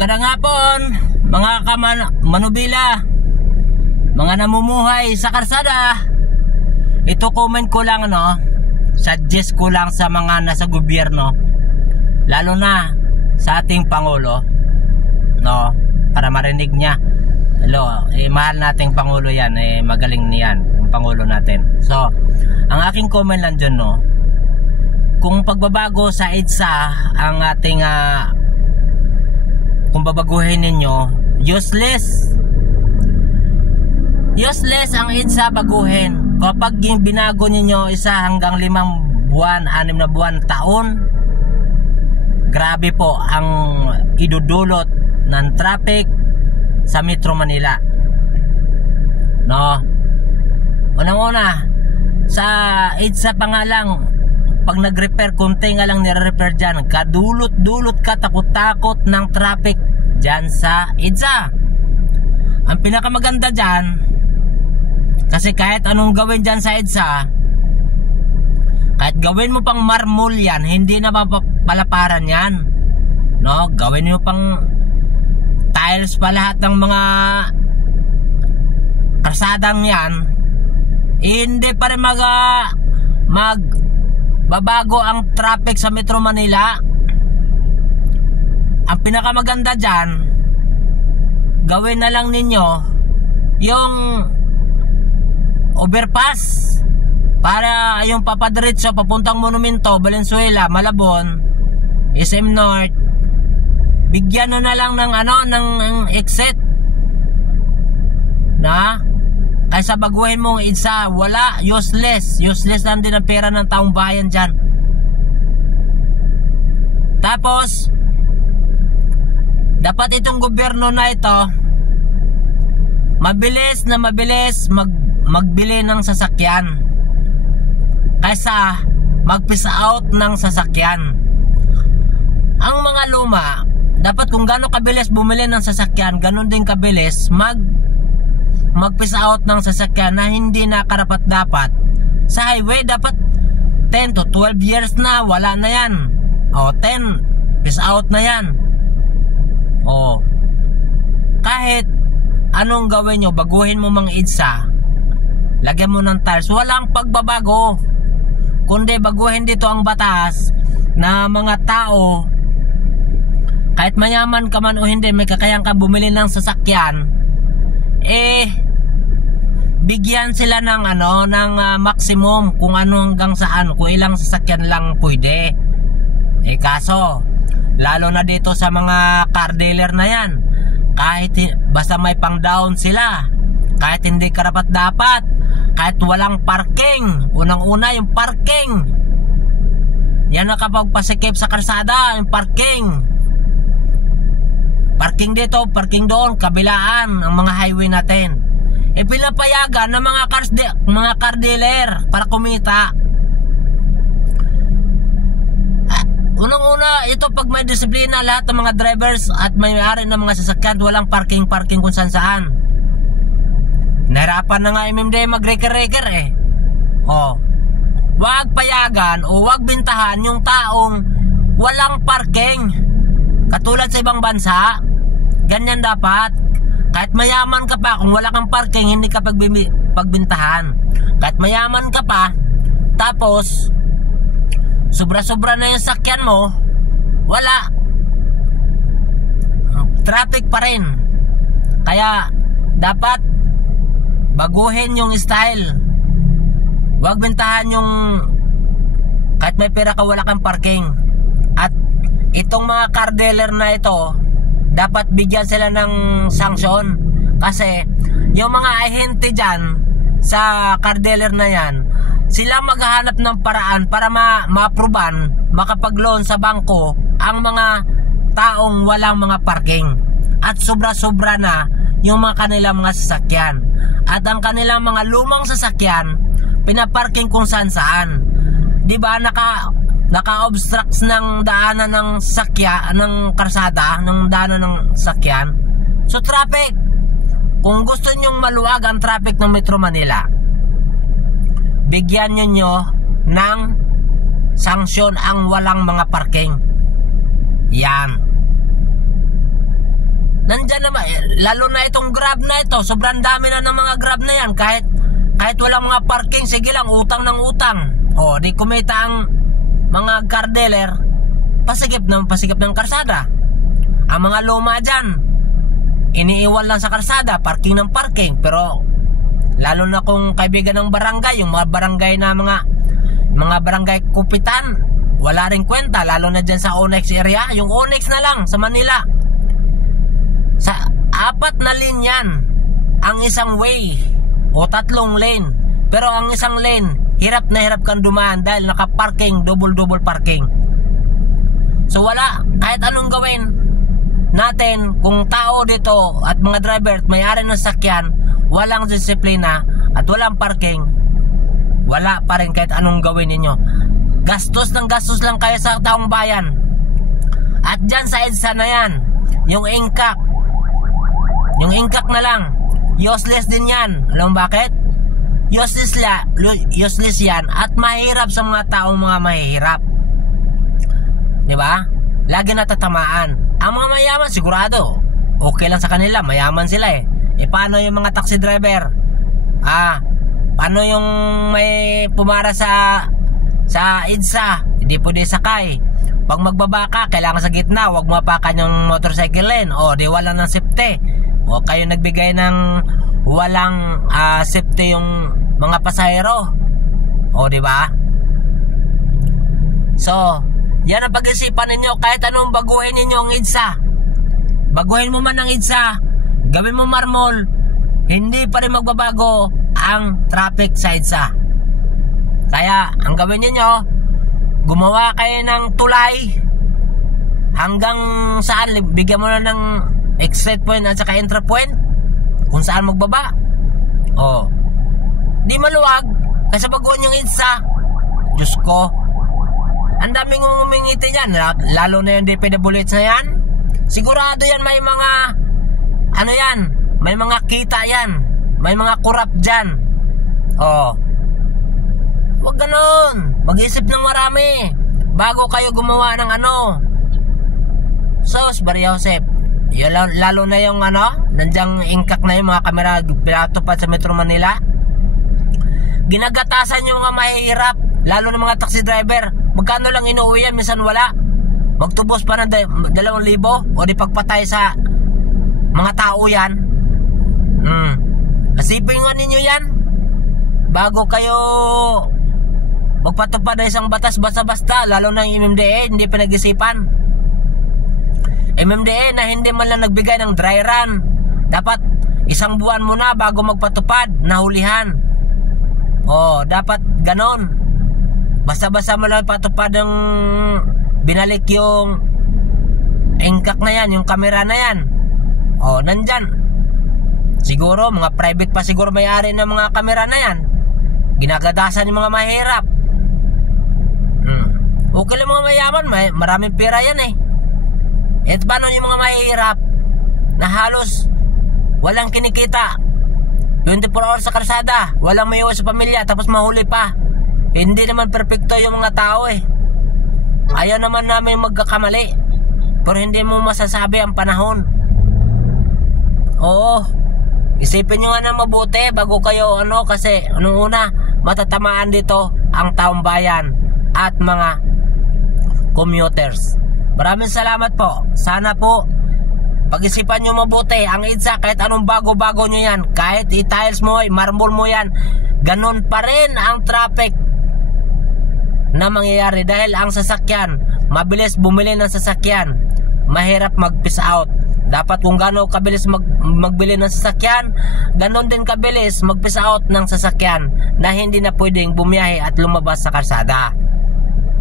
Magandang hapon, mga manubila, mga namumuhay sa karsada. Ito comment ko lang, suggest ko lang sa mga nasa gobyerno, lalo na sa ating Pangulo, para marinig niya. Mahal nating Pangulo yan, magaling niyan ang Pangulo natin. So, ang aking comment lang dyan, kung pagbabago sa EDSA ang ating kung babaguhin ninyo, useless ang EDSA baguhin. Kapag binago ninyo 1 hanggang 5 buwan, 6 na buwan, taon, grabe po ang idudulot ng traffic sa Metro Manila. Unang-una, sa EDSA pa nga lang, pag nag-repair, kunti nga lang nire-repair dyan, kadulot-dulot ka, takot-takot ng traffic dyan sa EDSA. Ang pinakamaganda dyan, kasi kahit anong gawin dyan sa EDSA, kahit gawin mo pang marmol yan, hindi na palaparan yan. Gawin mo pang tiles pa lahat ng mga karsadang yan, hindi pa rin babago ang traffic sa Metro Manila. Ang pinakamaganda dyan, gawin na lang ninyo yung overpass para yung papadiretso papuntang Monumento, Valenzuela, Malabon, SM North, bigyan na lang ng ng exit kaysa baguhin mong EDSA. Wala, useless lang din ang pera ng taong bayan dyan. Tapos dapat itong gobyerno na ito mabilis magbili ng sasakyan kaysa mag-piece out ng sasakyan. Ang mga luma, dapat kung gaano kabilis bumili ng sasakyan, ganon din kabilis mag-piece out ng sasakyan na hindi na karapat-dapat. Sa highway, dapat 10 to 12 years na, wala na yan. 10, piece out na yan. Kahit anong gawin nyo, baguhin mo mga EDSA, lagyan mo ng tiles, walang pagbabago, kundi baguhin dito ang batas na mga tao, kahit mayaman ka man o hindi, may kakayang ka bumili ng sasakyan, bigyan sila ng maximum kung hanggang saan, kung ilang sasakyan lang pwede. Kaso lalo na dito sa mga car dealer na yan, kahit basta may pang down sila, kahit hindi karapat dapat, kahit walang parking, unang-una yung parking yan na, kapag pasikip sa karsada, yung parking dito, parking doon, kabilaan ang mga highway natin, pinapayagan ng mga car dealer para kumita. Unang-una, ito pag may disiplina lahat ng mga drivers at may-ari ng mga sasakyan, walang parking kung saan-saan. Nahirapan na nga MMDA mag-reker-reker wag payagan o wag bintahan yung taong walang parking. Katulad sa ibang bansa, ganyan dapat. Kahit mayaman ka pa, kung wala kang parking, hindi ka pagbintahan. Kahit mayaman ka pa, tapos sobra-sobra na yung sakyan mo, wala, traffic pa rin. Kaya dapat baguhin yung style. Huwag bintahan yung kahit may pera ka, wala kang parking. At itong mga car dealer na ito, dapat bigyan sila ng sanksyon. Kasi yung mga ahente dyan sa car dealer na yan, sila maghahanap ng paraan para ma-approvean, makapag-loan sa bangko ang mga taong walang mga parking. At sobra-sobra na yung mga kanilang mga sasakyan. At ang kanilang mga lumang sasakyan, pinaparking kung saan-saan. Diba, naka-obstructs ng daanan ng ng karsada, ng daanan ng sakyan. So traffic, kung gusto nyong maluwag ang traffic ng Metro Manila, bigyan nyo ng sanksyon ang walang mga parking. Yan. nandyan naman, lalo na itong Grab na ito, sobrang dami na ng mga Grab na yan. Kahit walang mga parking, sige lang, utang ng utang. O, di kumita ang mga car dealer, pasigip ng karsada. Ang mga luma dyan, iniiwan lang sa karsada, parking ng parking. Pero, lalo na kung kaibigan ng barangay, yung mga barangay na mga barangay kupitan, wala rin kwenta, lalo na dyan sa Onyx area. Yung Onyx na lang sa Manila, sa 4 na lane yan ang isang way o 3 lane. Pero ang isang lane, hirap na hirap kang dumaan dahil naka-parking, double parking. So wala, kahit anong gawin natin, kung tao dito at mga driver at may-ari ng sakyan, walang disiplina at walang parking, wala pa rin kahit anong gawin ninyo. Gastos ng gastos lang kayo sa taong bayan. At dyan sa EDSA na yan, yung ingkak na lang, useless din yan. Alam mo bakit? Useless yan at mahirap sa mga taong mga mahihirap. Diba? Lagi natatamaan. Ang mga mayaman sigurado okay lang sa kanila, mayaman sila eh. Paano yung mga taxi driver? Paano yung may pumara sa EDSA, hindi pwede sakay. Pag magbaba ka, kailangan sa gitna, huwag mapakan yung motorcycle lane. O, di wala ng safety. O, kayo nagbigay ng walang safety yung mga pasahero. O, di ba? So, yan ang pag-isipan ninyo. Kahit anong baguhin ninyo ang EDSA, baguhin mo man ang EDSA, gawin mo marmol, hindi pa rin magbabago ang traffic sa EDSA. Kaya, ang gawin niyo, gumawa kayo ng tulay hanggang saan, bigyan mo na ng exit point at saka entry point kung saan magbaba. O, di maluwag, kasi baguhan yung EDSA. Diyos ko, ang daming umingiti yan, lalo na yung DPWH na yan. Sigurado yan may mga, may mga kita yan, may mga corrupt dyan. O, huwag ganun. Mag-isip ng marami bago kayo gumawa ng Sos, Maria Josep. Lalo na yung nandyang ingkak na yung mga kamera pinatupad sa Metro Manila. Ginagatasan yung mga mahihirap, lalo ng mga taxi driver. Magkano lang inuwi yan, minsan wala. Magtubos pa ng 2,000 o di pagpatay sa mga tao yan. Asipin nga ninyo yan bago kayo magpatupad na isang batas basta-basta, lalo na yung MMDA, hindi pinag-isipan. MMDA na hindi man lang nagbigay ng dry run, dapat 1 buwan muna bago magpatupad, nahulihan. O, dapat ganon. Basta-basta mo lang patupad ng binalik yung ingkak na yan, yung camera na yan. O, nandyan. Siguro, mga private pa siguro may-ari ng mga camera na yan. Ginagadasan yung mga mahirap. Okay lang mga mayaman, maraming pera yan eh. At paano yung mga mahihirap na halos walang kinikita, 24 hours sa kalsada, walang may iwan sa pamilya, tapos mahuli pa. Hindi naman perfecto yung mga tao eh. Ayaw naman namin magkakamali, pero hindi mo masasabi ang panahon. Oo, isipin nyo nga na mabuti bago kayo kasi una, matatamaan dito ang taong bayan at mga commuters. Maraming salamat po. Sana po pag-isipan nyo mabuti ang EDSA. Kahit anong bago-bago nyo yan, kahit i-tiles mo, marmol mo yan, ganun pa rin ang traffic na mangyayari. Dahil ang sasakyan, mabilis bumili ng sasakyan, mahirap mag-peace out. Dapat kung gano'n kabilis magbili ng sasakyan, gano'n din kabilis mag-peace out ng sasakyan na hindi na pwedeng bumiyahe at lumabas sa kalsada.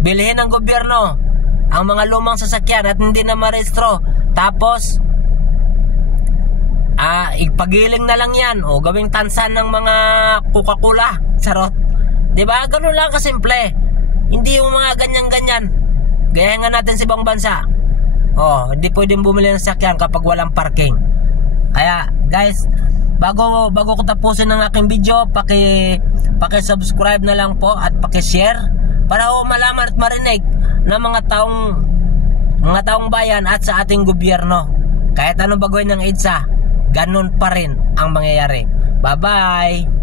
Bilhin ng gobyerno ang mga lumang sasakyan at hindi na marehistro. Tapos ipagiling na lang yan o gawing tansan ng mga Coca-Cola. Charot. Diba? Ganun lang kasimple. Hindi yung mga ganyan-ganyan. Gaya nga natin sa ibang bansa. Hindi pwedeng bumili ng sasakyan kapag walang parking. Kaya guys, bago ko tapusin ang aking video, paki-subscribe na lang po at paki-share para malaman at marinig ng mga taong bayan at sa ating gobyerno. Kahit anong baguhin ng EDSA, ganun pa rin ang mangyayari. Bye-bye!